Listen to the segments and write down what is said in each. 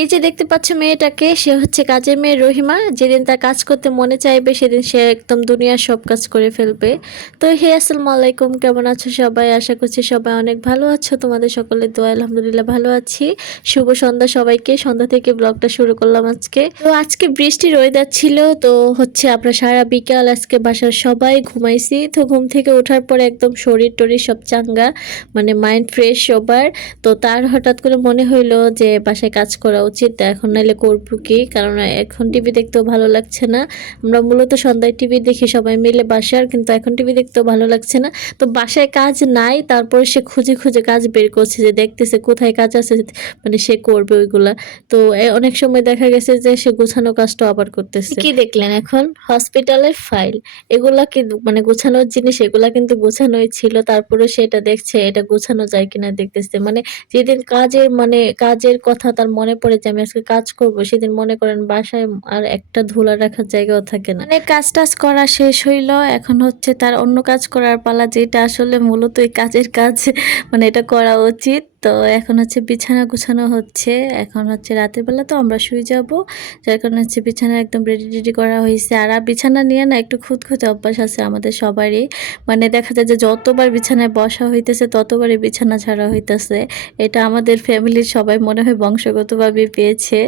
এই যে দেখতে পাচ্ছ মেয়েটাকে, সে হচ্ছে কাজের মেয়ে রহিমা। যেদিন তার কাজ করতে মনে চাইবে, সেদিন সে একদম দুনিয়ার সব কাজ করে ফেলবে। তো হে, আসসালামু আলাইকুম। কেমন আছো সবাই? আশা করছি সবাই অনেক ভালো আছো। তোমাদের সকলের দোয়া, আলহামদুলিল্লাহ ভালো আছি। শুভ সন্ধ্যা সবাইকে। সন্ধ্যা থেকে ব্লগটা শুরু করলাম আজকে। তো আজকে বৃষ্টির ওয়েদার ছিল, তো হচ্ছে আমরা সারা বিকাল আজকে বাসার সবাই ঘুমাইছি। তো ঘুম থেকে ওঠার পরে একদম শরীর টরীর সব চাঙ্গা মানে মাইন্ড ফ্রেশ সবার। তো তার হঠাৎ করে মনে হইল যে বাসায় কাজ করা উচিত। এখন নাইলে করব কি? কারণ এখন টিভি দেখতেও ভালো লাগছে না। আমরা মূলত সন্ধ্যায় টিভি দেখি সবাই মিলে বাসার, কিন্তু এখন টিভি দেখতেও ভালো লাগছে না। তো বাসায় কাজ নাই, তারপরে সে খুঁজে খুঁজে কাজ বের করছে যে দেখতেছে কোথায় কাজ আছে মানে সে করবে ওইগুলা। তো অনেক সময় দেখা গেছে যে সে গোছানো কাজটা আবার করতেছে। কি দেখলেন এখন? হসপিটালের ফাইল। এগুলা কি মানে গোছানোর জিনিস, এগুলা কিন্তু গোছানোই ছিল। তারপরে সেটা দেখছে, এটা গোছানো যায় কিনা দেখতেছে। মানে যেদিন কাজের মানে কাজের কথা তার মনে পড়ে যে আমি আজকে কাজ করব, সেদিন মনে করেন বাসায় আর একটা ধুলা রাখার জায়গাও থাকে না। মানে কাজ টাজ করা শেষ হইল, এখন হচ্ছে তার অন্য কাজ করার পালা, যেটা আসলে মূলত এই কাজের কাজ মানে এটা করা উচিত। তো এখন হচ্ছে বিছানা গুছানো হচ্ছে। এখন হচ্ছে রাতের বেলা তো আমরা শুয়ে যাব। যার কারণে হচ্ছে বিছানা একদম রেডি রেডি করা হয়েছে। আর বিছানা নিয়ে না একটু খুঁতখুঁতে অভ্যাস আছে আমাদের সবারই। মানে দেখা যায় যে যতবার বিছানায় বসা হইতেছে, ততবারই বিছানা ছাড়া হইতেছে। এটা আমাদের ফ্যামিলির সবাই মনে হয় বংশগতভাবে পেয়েছে।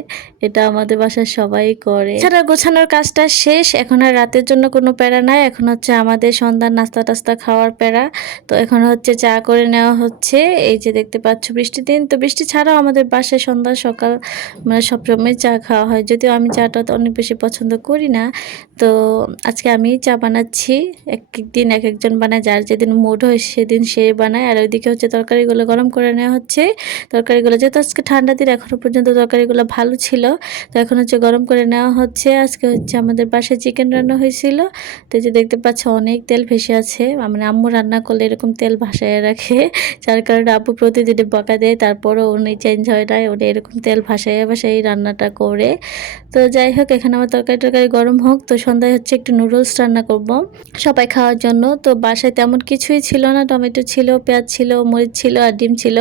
এটা আমাদের বাসার সবাই করে। ছাড়া গোছানোর কাজটা শেষ। এখন আর রাতের জন্য কোনো প্যারা নাই। এখন হচ্ছে আমাদের সন্ধ্যার নাস্তা টাস্তা খাওয়ার প্যারা। তো এখন হচ্ছে চা করে নেওয়া হচ্ছে। এই যে দেখতে পাচ্ছ বৃষ্টির দিন। তো বৃষ্টি ছাড়াও আমাদের বাসায় সন্ধ্যা, সকাল মানে সবসময় চা খাওয়া হয়। যদিও আমি চাটা তো অনেক বেশি পছন্দ করি না। তো আজকে আমি চা বানাচ্ছি। এক এক দিন এক একজন বানায়। যার যেদিন মুড হয় সেদিন সে বানায়। আর ওইদিকে হচ্ছে তরকারিগুলো গরম করে নেওয়া হচ্ছে। তরকারিগুলো যেহেতু আজকে ঠান্ডা দিন এখনও পর্যন্ত তরকারিগুলো ভালো ছিল। তো এখন হচ্ছে গরম করে নেওয়া হচ্ছে। আজকে হচ্ছে আমাদের বাসায় চিকেন রান্না হয়েছিল। তো যে দেখতে পাচ্ছ অনেক তেল ভেসে আছে। মানে আম্মু রান্না করলে এরকম তেল ভাসায় রাখে। যার কারণে আব্বু প্রতিদিন বকা দেয়, তারপরও উনি চেঞ্জ হয় না উনি এরকম তেল ভাসাইয়া ভাসাই রান্নাটা করে। তো যাই হোক, এখানে আমার তরকারি টরকারি গরম হোক, তো সন্ধ্যায় হচ্ছে একটু নুডলস রান্না করব। সবাই খাওয়ার জন্য, তো বাসায় তেমন কিছুই ছিল না, টমেটো ছিল, পেঁয়াজ ছিল, মরিচ ছিল আর ডিম ছিল।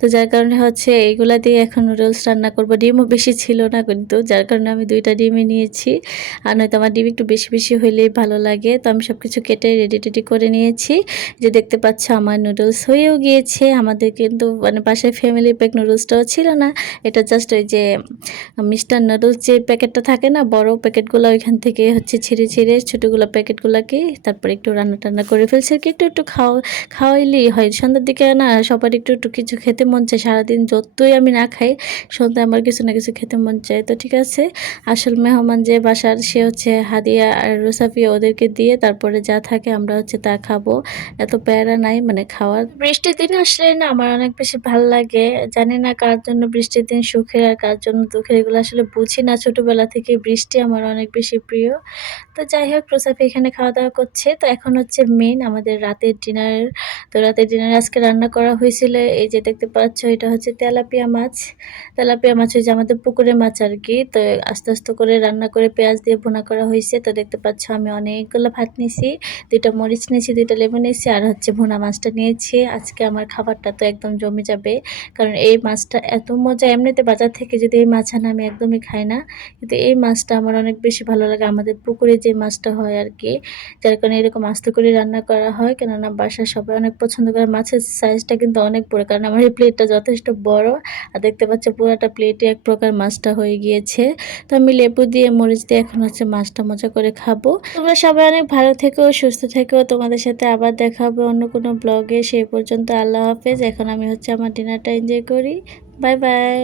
তো যার কারণে হচ্ছে এইগুলা দিয়ে এখন নুডলস রান্না করব। ডিমও বেশি ছিল না কিন্তু, যার কারণে আমি দুইটা ডিমই নিয়েছি। আর নয়তো আমার ডিম একটু বেশি বেশি হলেই ভালো লাগে। তো আমি সব কিছু কেটে রেডি টেডি করে নিয়েছি। যে দেখতে পাচ্ছ আমার নুডলস হয়েও গিয়েছে, আমাদের কিন্তু মানে বাসায় ফ্যামিলি প্যাক নুডলসটাও ছিল না। এটা জাস্ট ওই যে মিস্টার নুডলস যে প্যাকেটটা থাকে না, বড় প্যাকেটগুলো ওইখান থেকে হচ্ছে ছিঁড়ে ছিঁড়ে ছোটোগুলো প্যাকেটগুলোকে তারপরে একটু রান্না টান্না করে ফেলছে। কি একটু একটু খাওয়া, খাওয়াইলেই হয়। সন্ধ্যার দিকে না সবার একটু একটু কিছু খেতে মন চায়। সারাদিন যতই আমি না খাই, সন্ধ্যায় আমার কিছু না কিছু খেতে মন চায়। তো ঠিক আছে, আসল মেহমান যে বাসার, সে হচ্ছে হাদিয়া আর রোসাফিয়া ওদেরকে দিয়ে তারপরে যা থাকে আমরা হচ্ছে তা খাব। এত প্যারা নাই মানে খাওয়ার বৃষ্টির দিন আসলে না আমার অনেক বেশি ভালো লাগে। জানি না কার জন্য বৃষ্টির দিন সুখের আর কার জন্য দুঃখের, এগুলো আসলে বুঝি না। ছোটবেলা থেকে বৃষ্টি আমার অনেক বেশি প্রিয়। তো যাই হোক রোসাফি এখানে খাওয়া দাওয়া করছে। তো এখন হচ্ছে মেন আমাদের রাতের ডিনারের তো রাতের ডিনারে আজকে রান্না করা হয়েছিল। এই যে দেখতে পাচ্ছ, এটা হচ্ছে তেলাপিয়া মাছ। তেলাপিয়া মাছ হচ্ছে আমাদের পুকুরে মাছ আর কি। তো আস্তে আস্তে করে রান্না করে পেঁয়াজ দিয়ে ভোনা করা হয়েছে। তো দেখতে পাচ্ছ, আমি অনেকগুলো ভাত নিয়েছি। দুইটা মরিচ নিয়েছি, দুইটা লেবু নিয়েছি, আর হচ্ছে ভুনা মাছটা নিয়েছি। আজকে আমার খাবারটা তো একদম জমে যাবে। কারণ এই মাছটা এত মজা, এমনিতে বাজার থেকে যদি এই মাছ আনা, আমি একদমই খাই না। কিন্তু এই মাছটা আমার অনেক বেশি ভালো লাগে। আমাদের পুকুরে যে মাছটা হয় আর কি যার কারণে এরকম আস্তে করে রান্না করা হয়। কেননা বাসার সবাই অনেক পছন্দ করে। মাছের সাইজটা কিন্তু অনেক বড়। কারণ আমার এই প্লেটটা যথেষ্ট বড়। আর দেখতে পাচ্ছ পুরোটা প্লেটে এক প্রকার মাছটা হয়ে গিয়েছে। তো আমি লেবু দিয়ে, মরিচ দিয়ে এখন হচ্ছে মাছটা মজা করে খাব। তোমরা সবাই অনেক ভালো থেকো, সুস্থ থেকো। তোমাদের সাথে আবার দেখা হবে অন্য কোনো ব্লগে সেই পর্যন্ত আল্লাহ হাফেজ। এখন আমি হচ্ছে আমার ডিনারটা এনজয় করি। Bye bye.